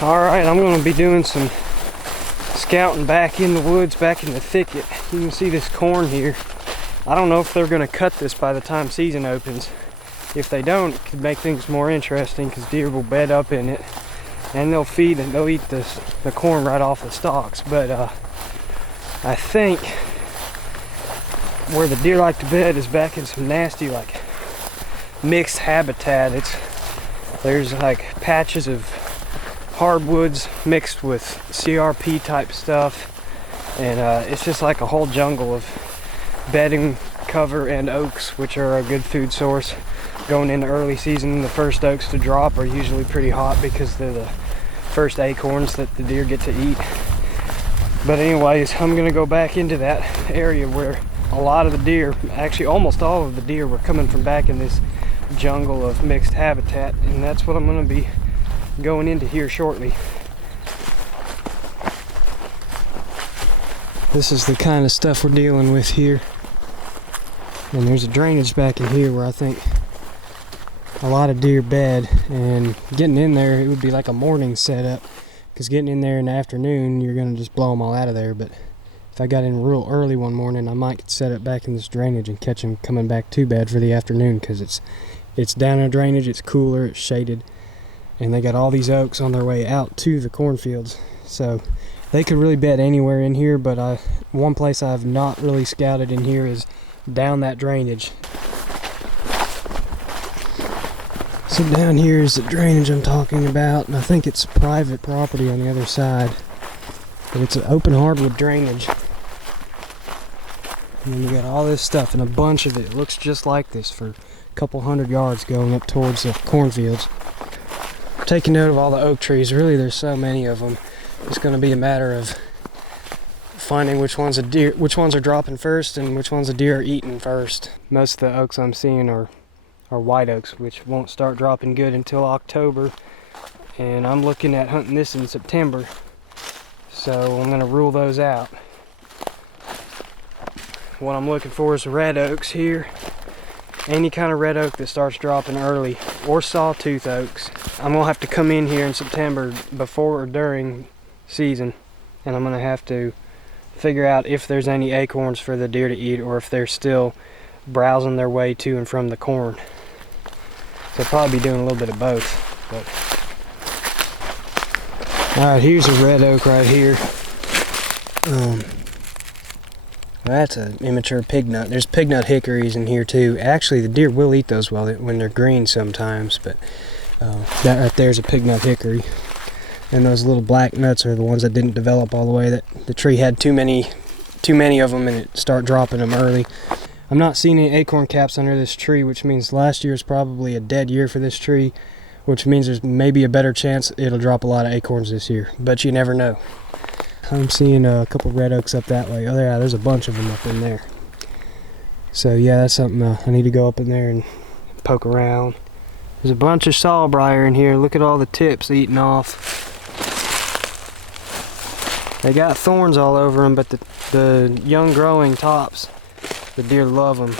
Alright, I'm going to be doing some scouting back in the woods, back in the thicket. You can see this corn here. I don't know if they're going to cut this by the time season opens. If they don't, it could make things more interesting because deer will bed up in it and they'll feed and they'll eat the corn right off the stalks. But I think where the deer like to bed is back in some nasty like mixed habitat. There's like patches of hardwoods mixed with CRP type stuff, and it's just like a whole jungle of bedding cover and oaks, which are a good food source going into early season. The first oaks to drop are usually pretty hot because they're the first acorns that the deer get to eat. But anyways, I'm gonna go back into that area where a lot of the deer, actually almost all of the deer, were coming from back in this jungle of mixed habitat, and that's what I'm gonna be going into here shortly. This is the kind of stuff we're dealing with here. And there's a drainage back in here where I think a lot of deer bed, and getting in there, it would be like a morning setup, because getting in there in the afternoon, you're going to just blow them all out of there. But if I got in real early one morning, I might set it back in this drainage and catch them coming back to bed for the afternoon, because it's down in drainage, it's cooler, it's shaded, and they got all these oaks on their way out to the cornfields. So they could really bed anywhere in here, but one place I've not really scouted in here is down that drainage. So down here is the drainage I'm talking about, and I think it's private property on the other side, but it's an open hardwood drainage. And then you got all this stuff, and a bunch of it looks just like this for a couple hundred yards going up towards the cornfields. Taking note of all the oak trees. Really, there's so many of them. It's going to be a matter of finding which ones are dropping first and which ones the deer are eating first. Most of the oaks I'm seeing are white oaks, which won't start dropping good until October, and I'm looking at hunting this in September, so I'm going to rule those out. What I'm looking for is red oaks here. Any kind of red oak that starts dropping early, or sawtooth oaks. I'm going to have to come in here in September before or during season, and I'm going to have to figure out if there's any acorns for the deer to eat, or if they're still browsing their way to and from the corn. So I'll probably be doing a little bit of both. Alright, here's a red oak right here. That's an immature pignut. There's pignut hickories in here too. Actually, the deer will eat those when they're green sometimes, but that right there is a pignut hickory. And those little black nuts are the ones that didn't develop all the way. That the tree had too many of them, and it started dropping them early. I'm not seeing any acorn caps under this tree, which means last year is probably a dead year for this tree, which means there's maybe a better chance it'll drop a lot of acorns this year, but you never know. I'm seeing a couple red oaks up that way. Oh yeah, there's a bunch of them up in there. So yeah, that's something I need to go up in there and poke around. There's a bunch of sawbriar in here. Look at all the tips eaten off. They got thorns all over them, but the young growing tops, the deer love them.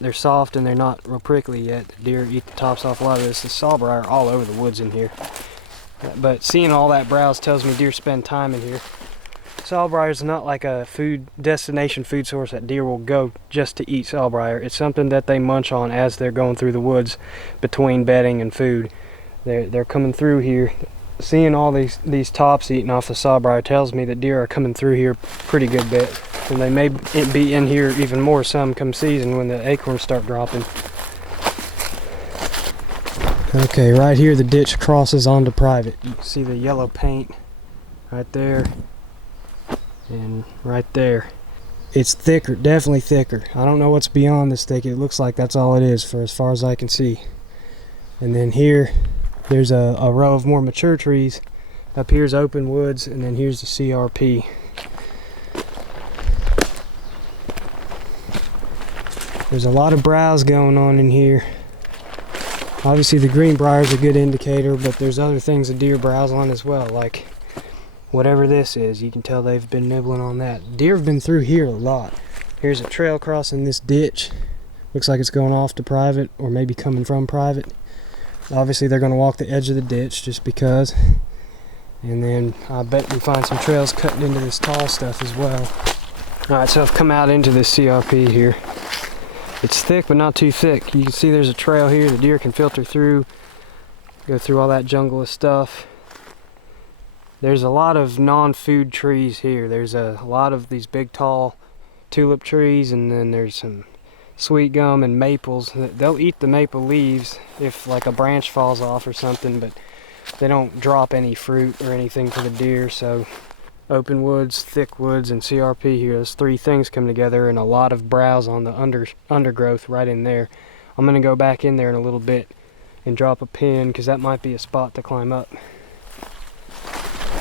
They're soft and they're not real prickly yet. The deer eat the tops off a lot of this. The sawbriar all over the woods in here. But seeing all that browse tells me deer spend time in here. Sawbriar is not like a destination food source that deer will go just to eat sawbriar. It's something that they munch on as they're going through the woods between bedding and food. They're coming through here. Seeing all these tops eating off the sawbriar tells me that deer are coming through here pretty good bit. And they may be in here even more some come season when the acorns start dropping. Okay, right here the ditch crosses onto private. You can see the yellow paint right there and right there. It's thicker, definitely thicker. I don't know what's beyond this thicket. It looks like that's all it is for as far as I can see. And then here, there's a row of more mature trees. Up here's open woods, and then here's the CRP. There's a lot of browse going on in here. Obviously the green briar is a good indicator, but there's other things the deer browse on as well, like whatever this is. You can tell they've been nibbling on that. Deer have been through here a lot. Here's a trail crossing this ditch. Looks like it's going off to private, or maybe coming from private. Obviously they're going to walk the edge of the ditch just because. And then I bet we find some trails cutting into this tall stuff as well. Alright, so I've come out into this CRP here. It's thick, but not too thick. You can see there's a trail here the deer can filter through, go through all that jungle of stuff. There's a lot of non-food trees here. There's a lot of these big tall tulip trees, and then there's some sweet gum and maples. They'll eat the maple leaves if like a branch falls off or something, but they don't drop any fruit or anything for the deer. So open woods, thick woods, and CRP here, those three things come together, and a lot of browse on the undergrowth right in there. I'm gonna go back in there in a little bit and drop a pin, because that might be a spot to climb up.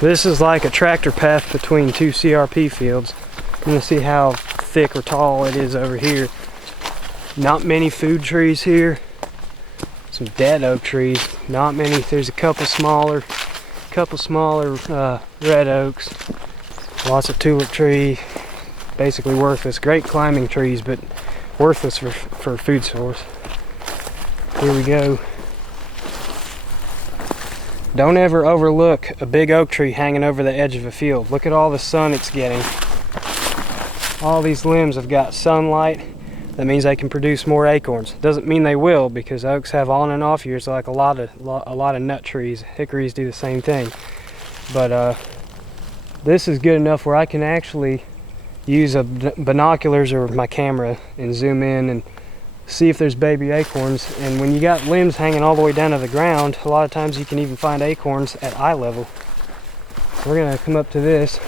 This is like a tractor path between two CRP fields. I'm gonna see how thick or tall it is over here. Not many food trees here. Some dead oak trees, not many. There's a couple smaller red oaks, lots of tulip tree, basically worthless. Great climbing trees, but worthless for food source. Here we go. Don't ever overlook a big oak tree hanging over the edge of a field. Look at all the sun it's getting. All these limbs have got sunlight. That means they can produce more acorns. Doesn't mean they will, because oaks have on and off years like a lot of nut trees. Hickories do the same thing. But this is good enough where I can actually use binoculars or my camera and zoom in and see if there's baby acorns. And when you got limbs hanging all the way down to the ground, a lot of times you can even find acorns at eye level. We're gonna come up to this.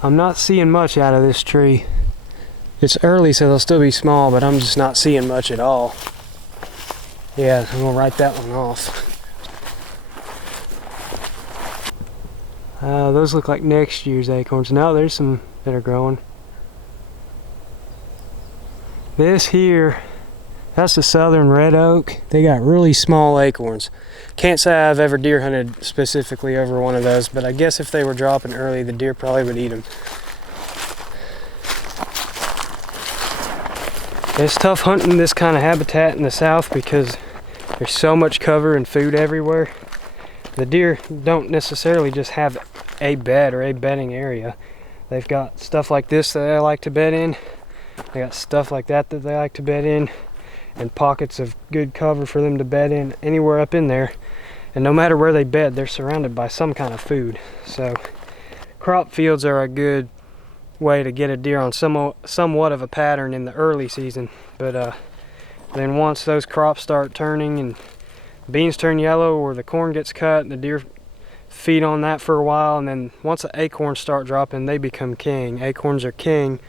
I'm not seeing much out of this tree. It's early, so they'll still be small, but I'm just not seeing much at all. Yeah, I'm gonna write that one off. Those look like next year's acorns. No, there's some that are growing. This here, that's the southern red oak. They got really small acorns. Can't say I've ever deer hunted specifically over one of those, but I guess if they were dropping early, the deer probably would eat them. It's tough hunting this kind of habitat in the south because there's so much cover and food everywhere. The deer don't necessarily just have a bed or a bedding area. They've got stuff like this that they like to bed in. They got stuff like that that they like to bed in, and pockets of good cover for them to bed in anywhere up in there. And no matter where they bed, they're surrounded by some kind of food. So crop fields are a good way to get a deer on somewhat of a pattern in the early season. But then once those crops start turning and beans turn yellow or the corn gets cut, the deer feed on that for a while, and then once the acorns start dropping, they become king. Acorns are king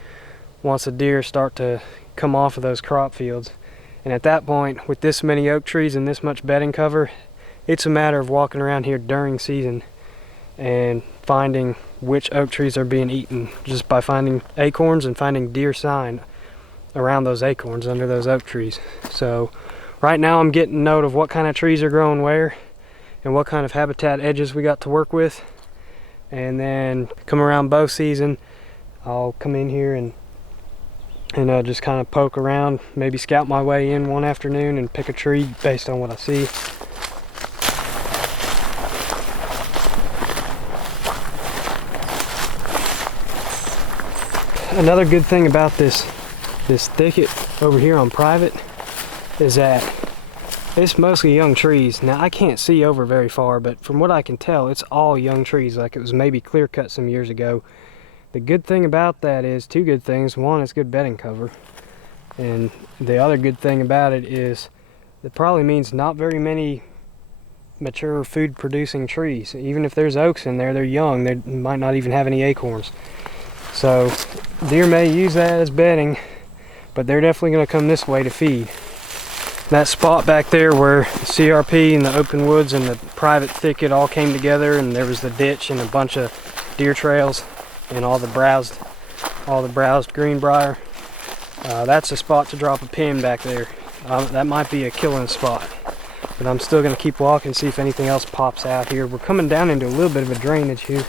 once the deer start to come off of those crop fields. And at that point, with this many oak trees and this much bedding cover, it's a matter of walking around here during season and finding which oak trees are being eaten, just by finding acorns and finding deer sign around those acorns under those oak trees. So right now I'm getting note of what kind of trees are growing where and what kind of habitat edges we got to work with. And then come around bow season, I'll come in here and just kind of poke around, maybe scout my way in one afternoon and pick a tree based on what I see. Another good thing about this thicket over here on private is that it's mostly young trees. Now I can't see over very far, but from what I can tell, it's all young trees, like it was maybe clear cut some years ago. The good thing about that is two good things. One, it's good bedding cover. And the other good thing about it is it probably means not very many mature food producing trees. Even if there's oaks in there, they're young. They might not even have any acorns. So deer may use that as bedding, but they're definitely going to come this way to feed. That spot back there where the CRP and the open woods and the private thicket all came together, and there was the ditch and a bunch of deer trails and all the browsed greenbrier. That's a spot to drop a pin back there. That might be a killing spot, but I'm still going to keep walking, see if anything else pops out here. We're coming down into a little bit of a drainage here.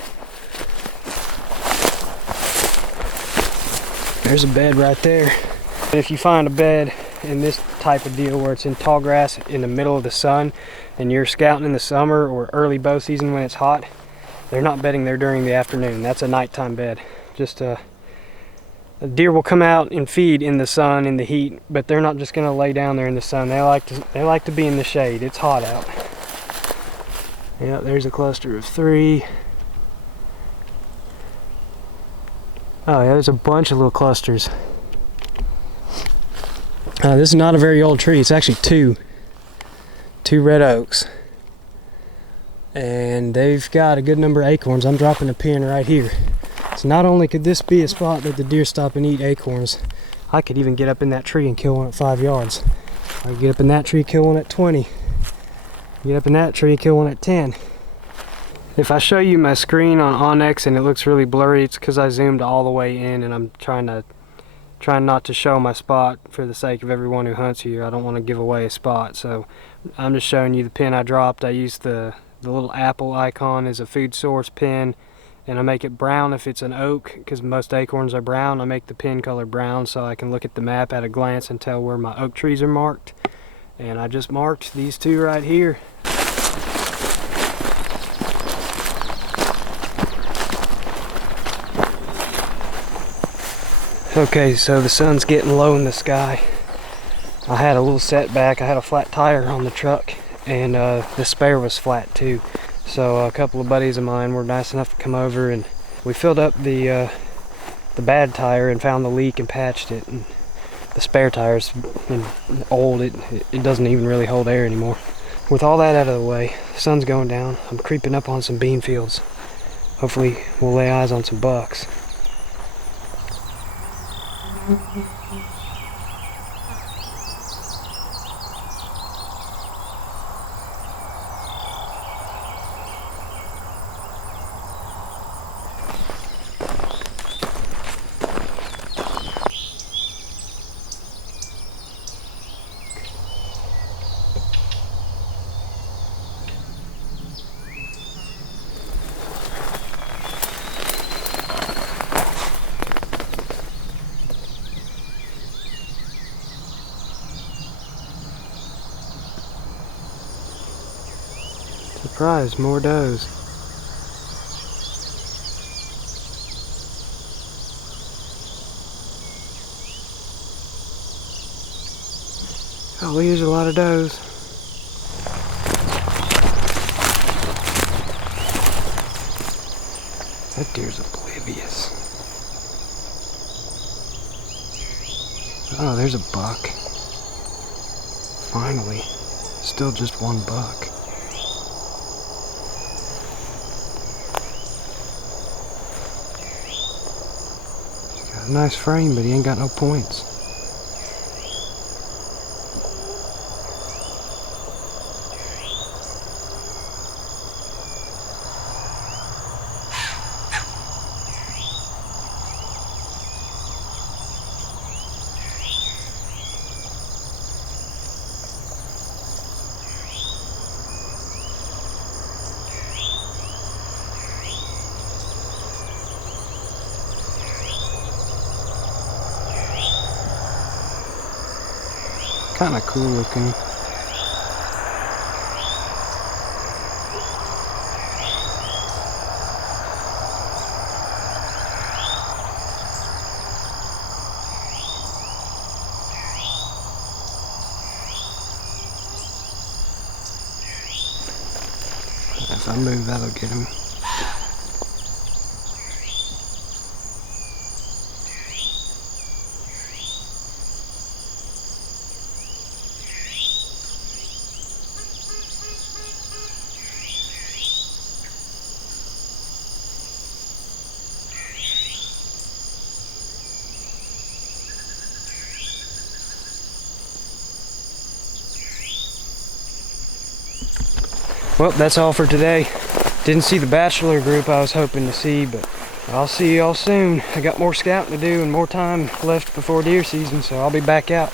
There's a bed right there. And if you find a bed in this type of deal where it's in tall grass in the middle of the sun and you're scouting in the summer or early bow season when it's hot, they're not bedding there during the afternoon. That's a nighttime bed. Just a deer will come out and feed in the sun, in the heat, but they're not just going to lay down there in the sun. They like to be in the shade. It's hot out. Yeah, there's a cluster of 3. Oh yeah, there's a bunch of little clusters. This is not a very old tree. It's actually two red oaks. And they've got a good number of acorns. I'm dropping a pin right here. So not only could this be a spot that the deer stop and eat acorns, I could even get up in that tree and kill one at 5 yards. I could get up in that tree, kill one at 20. Get up in that tree, kill one at 10. If I show you my screen on Onyx and it looks really blurry, it's because I zoomed all the way in and I'm trying not to show my spot for the sake of everyone who hunts here. I don't want to give away a spot, so I'm just showing you the pin I dropped. I used the little apple icon as a food source pin, and I make it brown if it's an oak, because most acorns are brown. I make the pin color brown so I can look at the map at a glance and tell where my oak trees are marked. And I just marked these 2 right here. Okay, so the sun's getting low in the sky. I had a little setback. I had a flat tire on the truck, and the spare was flat too. So a couple of buddies of mine were nice enough to come over, and we filled up the bad tire and found the leak and patched it. And the spare tire's been old. It doesn't even really hold air anymore. With all that out of the way, the sun's going down. I'm creeping up on some bean fields. Hopefully we'll lay eyes on some bucks. Surprise, more does. Oh, we use a lot of does. That deer's oblivious. Oh, there's a buck. Finally. Still just one buck. Nice frame, but he ain't got no points. Kind of cool looking. If I move, that'll get him. Well, that's all for today. Didn't see the bachelor group I was hoping to see, but I'll see y'all soon. I got more scouting to do and more time left before deer season, so I'll be back out.